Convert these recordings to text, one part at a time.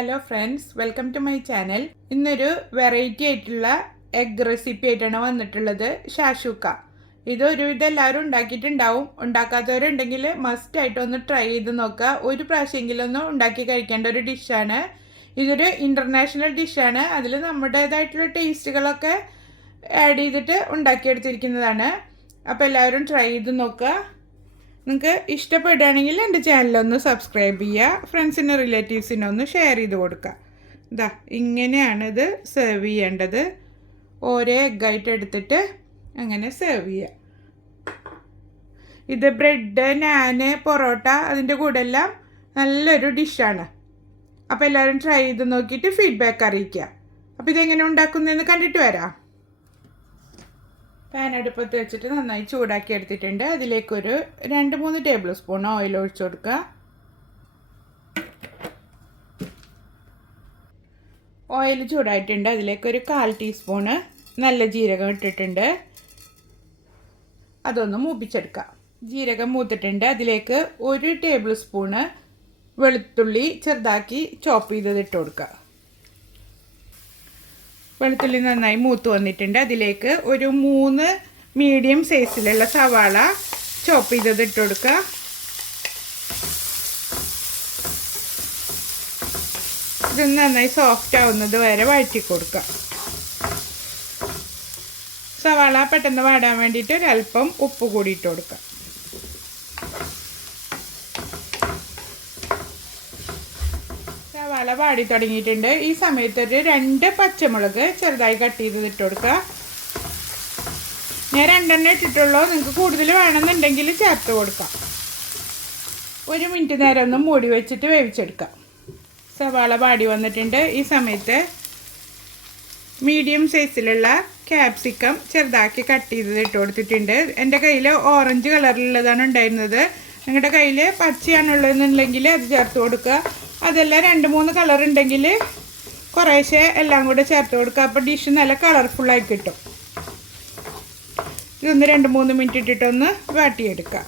Hello friends, welcome to my channel. ഇന്നൊരു variety ആയിട്ടുള്ള egg recipe ആയിട്ടാണ് വന്നിട്ടുള്ളത്. ഷാഷൂക്ക. ഇതൊരുവിധം എല്ലാവരും ഉണ്ടാക്കിയിട്ടുണ്ടാവും. ഉണ്ടാക്കാത്തവരുണ്ടെങ്കിൽ മസ്റ്റായിട്ട് ഒന്ന് ട്രൈ ചെയ്ത് നോക്കുക. ഒരു പ്രാവശ്യമെങ്കിലും ഒന്ന് ഉണ്ടാക്കി കഴിക്കേണ്ട ഒരു ഡിഷാണ്. ഇതൊരു ഇൻ്റർനാഷണൽ ഡിഷാണ്. അതിൽ നമ്മുടേതായിട്ടുള്ള ടേസ്റ്റുകളൊക്കെ ആഡ് ചെയ്തിട്ട് ഉണ്ടാക്കിയെടുത്തിരിക്കുന്നതാണ്. അപ്പോൾ എല്ലാവരും ട്രൈ ചെയ്ത് നോക്കുക. നിങ്ങൾക്ക് ഇഷ്ടപ്പെടുകയാണെങ്കിൽ എൻ്റെ ചാനലൊന്ന് സബ്സ്ക്രൈബ് ചെയ്യുക. ഫ്രണ്ട്സിനും റിലേറ്റീവ്സിനും ഒന്ന് ഷെയർ ചെയ്ത് കൊടുക്കുക. ഇതാ ഇങ്ങനെയാണ് ഇത് സെർവ് ചെയ്യേണ്ടത്. ഓരോ എഗ്ഗായിട്ട് എടുത്തിട്ട് അങ്ങനെ സെർവ് ചെയ്യുക. ഇത് ബ്രെഡ്, നാന്, പൊറോട്ട അതിൻ്റെ കൂടെ എല്ലാം നല്ലൊരു ഡിഷാണ്. അപ്പോൾ എല്ലാവരും ട്രൈ ചെയ്ത് നോക്കിയിട്ട് ഫീഡ്ബാക്ക് അറിയിക്കുക. അപ്പോൾ ഇതെങ്ങനെ ഉണ്ടാക്കുന്നതെന്ന് കണ്ടിട്ട് വരാം. പാൻ അടുപ്പത്ത് വെച്ചിട്ട് നന്നായി ചൂടാക്കി എടുത്തിട്ടുണ്ട്. അതിലേക്കൊരു 2-3 ടേബിൾ സ്പൂൺ ഓയിൽ ഒഴിച്ചു കൊടുക്കുക. ഓയിൽ ചൂടായിട്ടുണ്ട്. അതിലേക്കൊരു 1/4 ടീസ്പൂണ് നല്ല ജീരകം ഇട്ടിട്ടുണ്ട്. അതൊന്ന് മൂപ്പിച്ചെടുക്കുക. ജീരകം മൂത്തിട്ടുണ്ട്. അതിലേക്ക് 1 ടേബിൾ സ്പൂണ് വെളുത്തുള്ളി ചെറുതാക്കി ചോപ്പ് ചെയ്തത് ഇട്ട് കൊടുക്കുക. വെളുത്തുള്ളി നന്നായി മൂത്ത് വന്നിട്ടുണ്ട്. അതിലേക്ക് ഒരു 3 മീഡിയം സൈസിലുള്ള സവാള ചോപ്പ് ചെയ്തത് ഇട്ട് കൊടുക്കുക. ഇത് നന്നായി സോഫ്റ്റ് ആവുന്നത് വരെ വഴറ്റി കൊടുക്കുക. സവാള പെട്ടെന്ന് വാടാൻ വേണ്ടിയിട്ട് ഒരല്പം ഉപ്പ് കൂടി ഇട്ട് കൊടുക്കുക. സവാള വാടി തുടങ്ങിയിട്ടുണ്ട്. ഈ സമയത്ത് ഒരു 2 പച്ചമുളക് ചെറുതായി കട്ട് ചെയ്ത് ഇട്ട് കൊടുക്കുക. ഞാൻ 2 ഇട്ടിട്ടുള്ളൂ. നിങ്ങൾക്ക് കൂടുതൽ വേണമെന്നുണ്ടെങ്കിൽ ചേർത്ത് കൊടുക്കാം. 1 മിനിറ്റ് നേരം ഒന്ന് മൂടി വെച്ചിട്ട് വേവിച്ചെടുക്കാം. സവാള വാടി വന്നിട്ടുണ്ട്. ഈ സമയത്ത് മീഡിയം സൈസിലുള്ള ക്യാപ്സിക്കം ചെറുതാക്കി കട്ട് ചെയ്തത് ഇട്ട് കൊടുത്തിട്ടുണ്ട്. എൻ്റെ കയ്യിൽ ഓറഞ്ച് കളറിലുള്ളതാണ് ഉണ്ടായിരുന്നത്. നിങ്ങളുടെ കയ്യിൽ പച്ചയാണുള്ളതെന്നുണ്ടെങ്കിൽ അത് ചേർത്ത് കൊടുക്കുക. അതെല്ലാം 2-3 കളർ ഉണ്ടെങ്കിൽ കുറേശ്ശെ എല്ലാം കൂടെ ചേർത്ത് കൊടുക്കുക. അപ്പോൾ ഡിഷ് നല്ല കളർഫുള്ളായി കിട്ടും. ഇതൊന്ന് 2-3 മിനിറ്റ് ഇട്ടിട്ടൊന്ന് വാട്ടിയെടുക്കുക.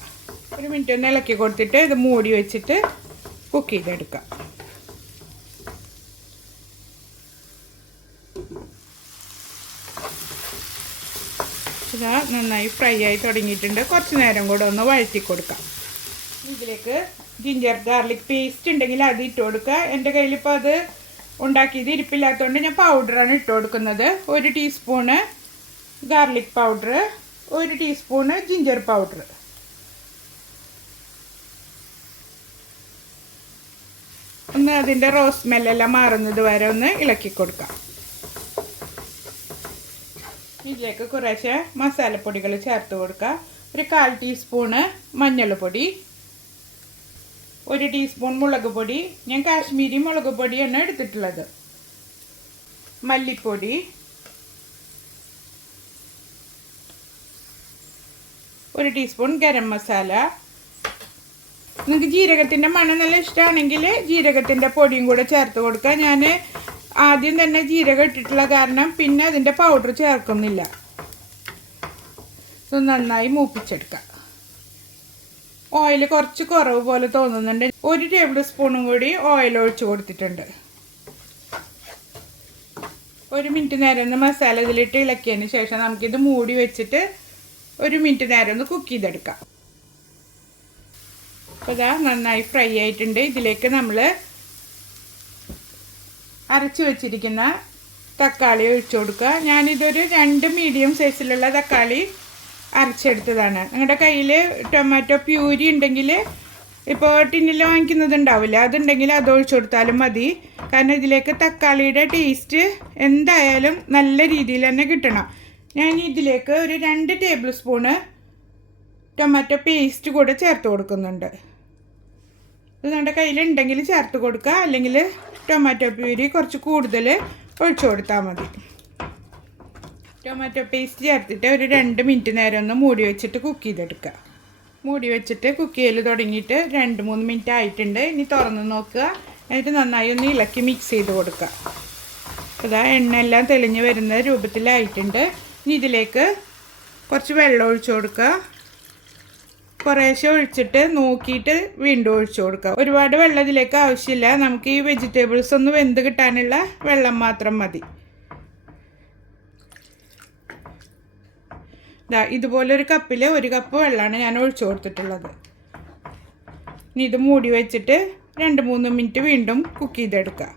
1 മിനിറ്റ് ഒന്ന് ഇളക്കി കൊടുത്തിട്ട് ഇത് മൂടി വെച്ചിട്ട് കുക്ക് ചെയ്തെടുക്കുക. ഇതാ നന്നായി ഫ്രൈ ആയി തുടങ്ങിയിട്ടുണ്ട്. കുറച്ച് നേരം കൂടെ ഒന്ന് വഴറ്റി കൊടുക്കാം. ഇതിലേക്ക് ജിഞ്ചർ ഗാർലിക് പേസ്റ്റ് ഉണ്ടെങ്കിൽ അത് ഇട്ട് കൊടുക്കുക. എൻ്റെ കയ്യിലിപ്പോൾ അത് ഉണ്ടാക്കിയത് ഇരിപ്പില്ലാത്തതുകൊണ്ട് ഞാൻ പൗഡറാണ് ഇട്ട് കൊടുക്കുന്നത്. 1 teaspoon garlic powder, 1 teaspoon ginger powder. ഒന്ന് അതിൻ്റെ റോസ് സ്മെല്ലെല്ലാം മാറുന്നത് വരെ ഒന്ന് ഇളക്കി കൊടുക്കാം. ഇതിലേക്ക് കുറേശ്ശെ മസാലപ്പൊടികൾ ചേർത്ത് കൊടുക്കുക. ഒരു 1/4 ടീസ്പൂണ് മഞ്ഞൾപ്പൊടി, 1 ടീസ്പൂൺ മുളക് പൊടി. ഞാൻ കാശ്മീരി മുളക് പൊടിയാണ് എടുത്തിട്ടുള്ളത്. മല്ലിപ്പൊടി, 1 ടീസ്പൂൺ ഗരം മസാല. നിങ്ങൾക്ക് ജീരകത്തിൻ്റെ മണം നല്ല ഇഷ്ടമാണെങ്കിൽ ജീരകത്തിൻ്റെ പൊടിയും കൂടെ ചേർത്ത് കൊടുക്കുക. ഞാൻ ആദ്യം തന്നെ ജീരകം ഇട്ടിട്ടുള്ള കാരണം പിന്നെ അതിൻ്റെ പൗഡർ ചേർക്കുന്നില്ല. ഇത് നന്നായി മൂപ്പിച്ചെടുക്കുക. ഓയിൽ കുറച്ച് കുറവ് പോലെ തോന്നുന്നുണ്ട്. 1 ടേബിൾ സ്പൂണും കൂടി ഓയിൽ ഒഴിച്ച് കൊടുത്തിട്ടുണ്ട്. 1 മിനിറ്റ് നേരം ഒന്ന് മസാല ഇതിലിട്ട് ഇളക്കിയതിന് ശേഷം നമുക്കിത് മൂടി വെച്ചിട്ട് 1 മിനിറ്റ് നേരം ഒന്ന് കുക്ക് ചെയ്തെടുക്കാം. അപ്പോൾ ഇതാ നന്നായി ഫ്രൈ ആയിട്ടുണ്ട്. ഇതിലേക്ക് നമ്മൾ അരച്ച് വെച്ചിരിക്കുന്ന തക്കാളി ഒഴിച്ചു കൊടുക്കുക. ഞാനിതൊരു 2 മീഡിയം സൈസിലുള്ള തക്കാളി അരച്ചെടുത്തതാണ്. നിങ്ങളുടെ കയ്യിൽ ടൊമാറ്റോ പ്യൂരി ഉണ്ടെങ്കിൽ ഇപ്പോൾ ടിന്നിൽ വാങ്ങിക്കുന്നത് ഉണ്ടാവില്ല, അതുണ്ടെങ്കിൽ അത് ഒഴിച്ചു കൊടുത്താലും മതി. കാരണം ഇതിലേക്ക് തക്കാളിയുടെ ടേസ്റ്റ് എന്തായാലും നല്ല രീതിയിൽ തന്നെ കിട്ടണം. ഞാൻ ഇതിലേക്ക് ഒരു 2 ടേബിൾ സ്പൂണ് ടൊമാറ്റോ പേസ്റ്റ് കൂടെ ചേർത്ത് കൊടുക്കുന്നുണ്ട്. ഇത് നിങ്ങളുടെ കയ്യിലുണ്ടെങ്കിൽ ചേർത്ത് കൊടുക്കുക, അല്ലെങ്കിൽ ടൊമാറ്റോ പ്യൂരി കുറച്ച് കൂടുതൽ ഒഴിച്ചു കൊടുത്താൽ മതി. ടൊമാറ്റോ പേസ്റ്റ് ചേർത്തിട്ട് ഒരു 2 മിനിറ്റ് നേരം ഒന്ന് മൂടി വെച്ചിട്ട് കുക്ക് ചെയ്തെടുക്കുക. മൂടി വെച്ചിട്ട് കുക്ക് ചെയ്യൽ തുടങ്ങിയിട്ട് 2-3 മിനിറ്റ് ആയിട്ടുണ്ട്. ഇനി തുറന്ന് നോക്കുക. എന്നിട്ട് നന്നായി ഒന്ന് ഇളക്കി മിക്സ് ചെയ്ത് കൊടുക്കുക. അതാ എണ്ണ എല്ലാം തെളിഞ്ഞ് വരുന്ന രൂപത്തിലായിട്ടുണ്ട്. ഇനി ഇതിലേക്ക് കുറച്ച് വെള്ളം ഒഴിച്ചു കൊടുക്കുക. കുറേശ്ശെ ഒഴിച്ചിട്ട് നോക്കിയിട്ട് വീണ്ടും ഒഴിച്ചു കൊടുക്കുക. ഒരുപാട് വെള്ളം ഇതിലേക്ക് ആവശ്യമില്ല. നമുക്ക് ഈ വെജിറ്റബിൾസ് ഒന്ന് വെന്ത് കിട്ടാനുള്ള വെള്ളം മാത്രം മതി. ഇതുപോലൊരു കപ്പിൽ 1 കപ്പ് വെള്ളമാണ് ഞാൻ ഒഴിച്ചു കൊടുത്തിട്ടുള്ളത്. ഇനി ഇത് മൂടി വെച്ചിട്ട് 2-3 മിനിറ്റ് വീണ്ടും കുക്ക് ചെയ്തെടുക്കുക.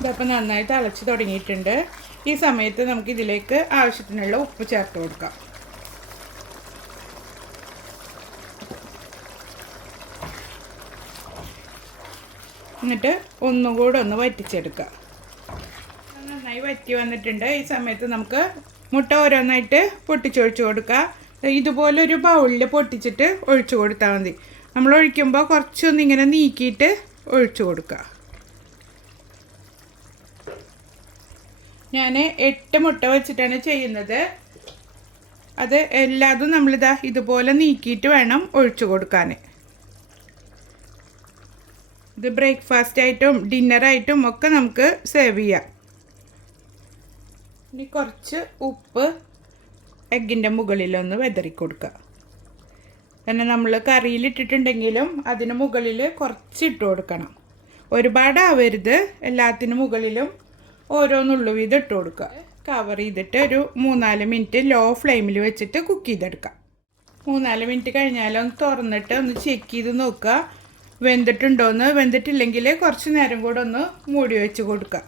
ഇതപ്പോൾ നന്നായി തിളച്ച് തുടങ്ങിയിട്ടുണ്ട്. ഈ സമയത്ത് നമുക്ക് ഇതിലേക്ക് ആവശ്യത്തിനുള്ള ഉപ്പ് ചേർത്ത് കൊടുക്കാം. എന്നിട്ട് ഒന്നും കൂടെ ഒന്ന് വറ്റിച്ചെടുക്കുക. നന്നായി വറ്റി വന്നിട്ടുണ്ട്. ഈ സമയത്ത് നമുക്ക് മുട്ട ഓരോന്നായിട്ട് പൊട്ടിച്ചൊഴിച്ച് കൊടുക്കുക. ഇതുപോലൊരു ബൗളിൽ പൊട്ടിച്ചിട്ട് ഒഴിച്ചു കൊടുത്താൽ മതി. നമ്മൾ ഒഴിക്കുമ്പോൾ കുറച്ചൊന്ന് ഇങ്ങനെ നീക്കിയിട്ട് ഒഴിച്ചു കൊടുക്കുക. ഞാൻ 8 മുട്ട വെച്ചിട്ടാണ് ചെയ്യുന്നത്. അത് എല്ലാതും നമ്മളിതാ ഇതുപോലെ നീക്കിയിട്ട് വേണം ഒഴിച്ചു കൊടുക്കാൻ. ഇത് ബ്രേക്ക്ഫാസ്റ്റ് ആയിട്ടും ഡിന്നറായിട്ടും ഒക്കെ നമുക്ക് സെർവ് ചെയ്യാം. ഇനി കുറച്ച് ഉപ്പ് എഗ്ഗിൻ്റെ മുകളിലൊന്ന് വെതറി കൊടുക്കുക. കാരണം നമ്മൾ കറിയിലിട്ടിട്ടുണ്ടെങ്കിലും അതിന് മുകളിൽ കുറച്ച് ഇട്ട് കൊടുക്കണം. ഒരുപാടാവരുത്. എല്ലാത്തിനും മുകളിലും ഓരോന്നുള്ളു വീതം ഇട്ട് കൊടുക്കുക. കവർ ചെയ്തിട്ട് ഒരു 3-4 മിനിറ്റ് ലോ ഫ്ലെയിമിൽ വെച്ചിട്ട് കുക്ക് ചെയ്തെടുക്കാം. 3-4 മിനിറ്റ് കഴിഞ്ഞാലൊന്ന് തുറന്നിട്ട് ഒന്ന് ചെക്ക് ചെയ്ത് നോക്കുക വെന്തിട്ടുണ്ടോയെന്ന്. വെന്തിട്ടില്ലെങ്കിൽ കുറച്ച് നേരം കൂടെ ഒന്ന് മൂടി വെച്ച് കൊടുക്കുക.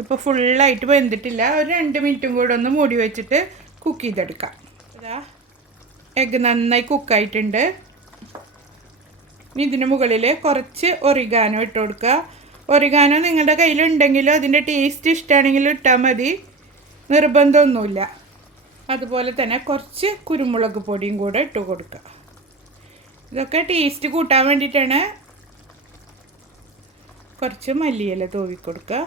ഇപ്പോൾ ഫുള്ളായിട്ട് വെന്തിട്ടില്ല. ഒരു 2 മിനിറ്റും കൂടെ ഒന്ന് മൂടി വെച്ചിട്ട് കുക്ക് ചെയ്തെടുക്കാം. ഇതാ എഗ്ഗ് നന്നായി കുക്കായിട്ടുണ്ട്. ഇനി ഇതിന് മുകളിൽ കുറച്ച് ഒറിഗാനോ ഇട്ട് കൊടുക്കുക. ഒറിഗാനോ നിങ്ങളുടെ കയ്യിലുണ്ടെങ്കിലോ അതിൻ്റെ ടേസ്റ്റ് ഇഷ്ടമാണെങ്കിലും ഇട്ടാൽ മതി, നിർബന്ധമൊന്നുമില്ല. അതുപോലെ തന്നെ കുറച്ച് കുരുമുളക് പൊടിയും കൂടെ ഇട്ട് കൊടുക്കുക. ഇതൊക്കെ ടേസ്റ്റ് കൂട്ടാൻ വേണ്ടിയിട്ടാണ്. കുറച്ച് മല്ലിയില തൂവി കൊടുക്കുക.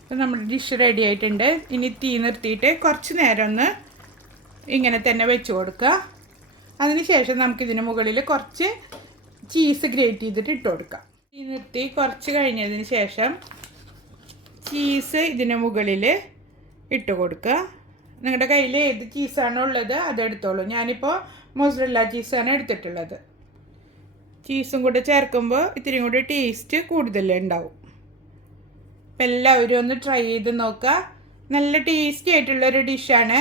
അപ്പോൾ നമ്മുടെ ഡിഷ് റെഡി ആയിട്ടുണ്ട്. ഇനി തീ നിർത്തിയിട്ട് കുറച്ച് നേരം ഒന്ന് ഇങ്ങനെ തന്നെ വെച്ച് കൊടുക്കുക. അതിനുശേഷം നമുക്കിതിന് മുകളിൽ കുറച്ച് ചീസ് ഗ്രേറ്റ് ചെയ്തിട്ട് ഇട്ട് കൊടുക്കാം. തീ നിർത്തി കുറച്ച് കഴിഞ്ഞതിന് ശേഷം ചീസ് ഇതിന് മുകളിൽ ഇട്ട് കൊടുക്കുക. നിങ്ങളുടെ കയ്യിൽ ഏത് ചീസാണോ ഉള്ളത് അതെടുത്തോളൂ. ഞാനിപ്പോൾ മൊസറല്ല ചീസാണ് എടുത്തിട്ടുള്ളത്. ചീസും കൂടെ ചേർക്കുമ്പോൾ ഇത്തിരി കൂടി ടേസ്റ്റ് കൂടുതലുണ്ടാവും. അപ്പം എല്ലാവരും ഒന്ന് ട്രൈ ചെയ്ത് നോക്കുക. നല്ല ടേസ്റ്റി ആയിട്ടുള്ളൊരു ഡിഷാണ്.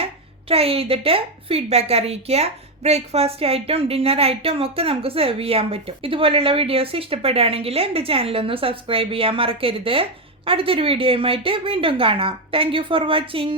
ട്രൈ ചെയ്തിട്ട് ഫീഡ്ബാക്ക് അറിയിക്കുക. ബ്രേക്ക്ഫാസ്റ്റ് ആയിട്ടും ഡിന്നറായിട്ടും ഒക്കെ നമുക്ക് സെർവ് ചെയ്യാൻ പറ്റും. ഇതുപോലുള്ള വീഡിയോസ് ഇഷ്ടപ്പെടുകയാണെങ്കിൽ എൻ്റെ ചാനലൊന്ന് സബ്സ്ക്രൈബ് ചെയ്യാൻ മറക്കരുത്. അടുത്തൊരു വീഡിയോയുമായിട്ട് വീണ്ടും കാണാം. Thank you for watching.